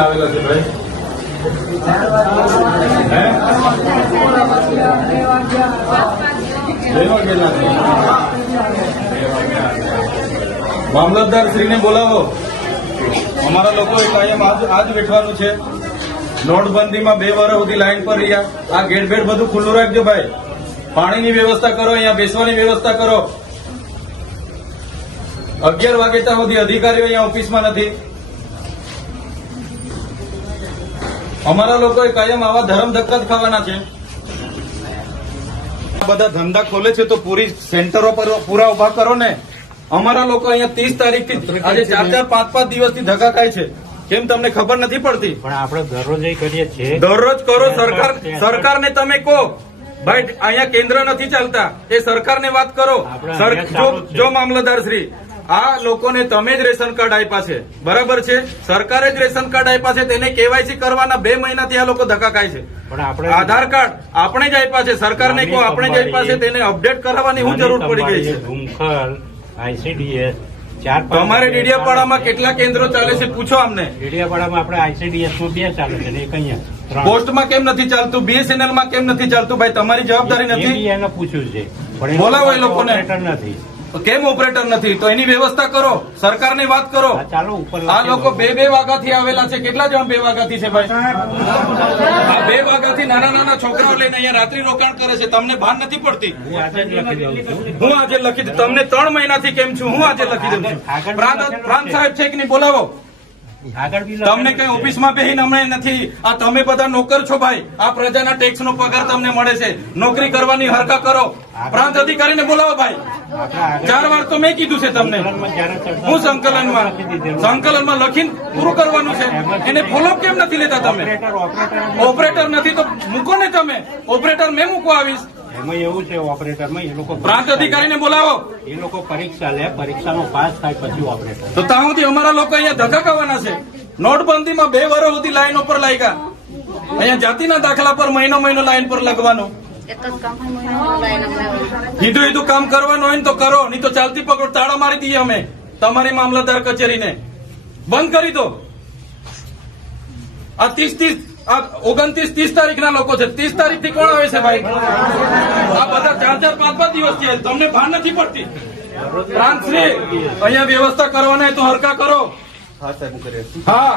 આવેલા છે ભાઈ મામલતદાર શ્રીને બોલાવો. અમારા લોકોએ કાયમ આજ વેઠવાનું છે. નોટબંધીમાં 2 વર્ષ સુધી લાઈન પર રહ્યા. આ ગેટ બેટ બધું ખુલ્લું રાખજો ભાઈ. પાણીની વ્યવસ્થા કરો, અહીંયા બેસવાની વ્યવસ્થા કરો. 11 વાગ્યા સુધી અધિકારીઓ અહીંયા ઓફિસમાં નથી. અમારા લોકોએ કાયમ આવા ધરમ ધક્કા જ ખાવાના છે. બધા ધંધા ખોલે છે તો પૂરી સેન્ટરો પર પૂરા ઉભા કરો ને. અમારા લોકો અહીંયા 30 તારીખથી આજે 4-4, 5-5 દિવસથી ધક્કા ખાય છે. કેમ તમને ખબર નથી પડતી? પણ આપણે દરરોજ કરીએ છીએ. દરરોજ કરો. સરકારને તમે કહો ભાઈ અહીંયા કેન્દ્ર નથી ચાલતા, એ સરકારને વાત કરો. જો મામલતદાર શ્રી, આ લોકોને તમે જ રેશન કાર્ડ આપ્યા છે, બરાબર છે? સરકારે જ રેશન કાર્ડ આપ્યા છે, તેને કેવાયસી કરવાના 2 મહિનાથી આ લોકો ધક્કા ખાય છે. પણ આપણે આધાર કાર્ડ આપણે જ આપ્યા છે, સરકારને કહો આપણે જ આપ્યા છે, તેને અપડેટ કરાવવાની શું જરૂર પડી ગઈ છે? ધુમખલ, ICDS 4-5 તમારે ડેડિયાપાડામાં કેટલા કેન્દ્રો ચાલે છે પૂછો અમને. ડેડિયાપાડામાં આપણે ICDS માં 2 ચાલે છે ને એક અહીંયા. પોસ્ટમાં કેમ નથી ચાલતું? BSNL માં કેમ નથી ચાલતું? ભાઈ તમારી જવાબદારી નથી? એને પૂછ્યું છે પણ બોલાવો એ લોકોને. નથી. કેમ ઓપરેટર નથી? તો એની વ્યવસ્થા કરો, સરકારની વાત કરો. ચાલો ઉપર. આ લોકો 2 વાગ્યાથી આવેલા છે. કેટલા જણ 2 વાગ્યાથી છે ભાઈ? આ 2 વાગ્યાથી નાના છોકરાઓ લઈને અહીંયા રાત્રિ રોકાણ કરે છે. તમને ભાન નથી પડતી? હું આજે લખી દઉં. તમને 3 મહિનાથી કેમ છું? હું આજે લખી દઉં છું. પ્રાંત સાહેબ છે કે નહીં? બોલાવો. તમને કઈ ઓફિસમાં બેહીને હમણાં નથી. આ તમે બધા નોકર છો ભાઈ. આ પ્રજાના ટેક્સ નો પગાર તમને મળે છે. નોકરી કરવાની હરકા કરો. પ્રાંત અધિકારીને બોલાવો ભાઈ. 4 વાર તો મેં કીધું છે તમને. હું સંકલનમાં લખીને પૂરું કરવાનું છે. એને ફોલોઅપ કેમ નથી લેતા તમે? ઓપરેટર નથી તો મૂકો ને તમે. ઓપરેટર મેં મૂકવા આવીશ. એમાં એવું છે ઓપરેટરમાં એ લોકો પ્રાંત અધિકારીને બોલાવો. એ લોકો પરીક્ષા લે, પરીક્ષાનો પાસ થાય પછી ઓપરેટર. તો ત્યાં સુધી અમારા લોકો અહીંયા ધક્કા ખાવાના છે. નોટબંધીમાં 2 વર્ષ સુધી લાઈન ઉપર લાગ્યા. અહીંયા જાતિના દાખલા પર મહિનો લાઈન પર લગવાનું. કીધું કામ કરવાનું હોય ને તો કરો, નહીં તો ચાલતી પકડ તાળા મારી દઈએ અમે તમારી મામલતદાર કચેરીને. બંધ કરી દો. આ 29-30 તારીખના લોકો છે. 30 તારીખથી કોણ આવે છે ભાઈ? આ બધા 4-4, 5-5 દિવસ છે. તમને ભાન નથી પડતી? પ્રાંત શ્રી, અહીંયા વ્યવસ્થા કરવાના તો હરકા કરો. હા,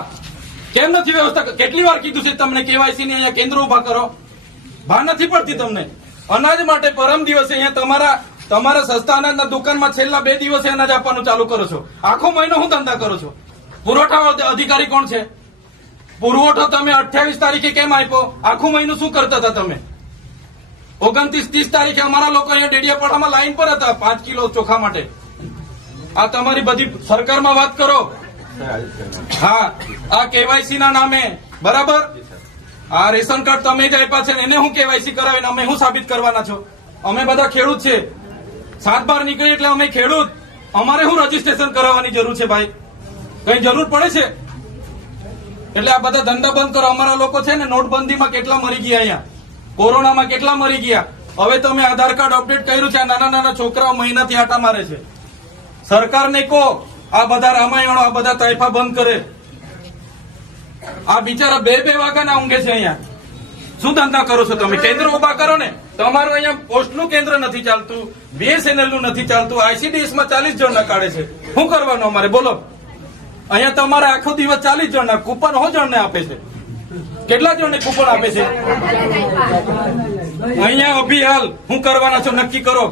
કેમ નથી વ્યવસ્થા? કેટલી વાર કીધું છે તમને કેવાયસી ની અહીંયા કેન્દ્રો ઉભા કરો? ભાન નથી પડતી તમને? અનાજ માટે પરમ દિવસે અહીંયા તમારા સસ્તા અનાજના દુકાનમાં છેલ્લા 2 દિવસે અનાજ આપવાનું ચાલુ કરો છો. આખો મહિનો હું ધંધા કરો છો? પુરવઠા અધિકારી કોણ છે? પુરવઠો તમે 28 તારીખે કેમ આપ્યો? આખું મહિનું શું કરતા હતા તમે? 29-30 તારીખે અમારા લોકો અહીંયા ડેડિયાપાડામાં લાઈન પર હતા 5 કિલો ચોખા માટે. આ તમારી બધી સરકારમાં વાત કરો. હા, આ કેવાયસી ના નામે, બરાબર? આ રેશન કાર્ડ તમે જ આપ્યા છે, એને હું કેવાયસી કરાવીને અમે શું સાબિત કરવાના છો? અમે બધા ખેડૂત છે. 7-12 નીકળી એટલે અમે ખેડૂત. અમારે શું રજીસ્ટ્રેશન કરાવવાની જરૂર છે ભાઈ? કઈ જરૂર પડે છે? એટલે આ બધા ધંધા બંધ કરો. અમારા લોકો છે ને નોટબંધીમાં કેટલા મરી ગયા, અહીંયા કોરોનામાં કેટલા મરી ગયા. હવે તમે આધાર કાર્ડ અપડેટ કર્યું છે. આ નાના છોકરાઓ મહિનાથી આટા મારે છે. સરકારને કહો આ બધા રામાયણો, આ બધા તાઇફા બંધ કરે. આ બિચારા 2 વાગ્યાના ઊંઘે છે. અહીંયા શું ધંધા કરો છો તમે? કેન્દ્ર ઉભા કરો ને. તમારું અહીંયા પોસ્ટનું કેન્દ્ર નથી ચાલતું, BSNL નું નથી ચાલતું, ICDS માં 40 જણ નકાળે છે. શું કરવાનું અમારે બોલો? અહીંયા તમારે આખો દિવસ 40 જણના કૂપન હો જણને આપે છે. કેટલા જણને કૂપન આપે છે? અહીંયા અભી હાલ શું કરવાના છો નક્કી કરો.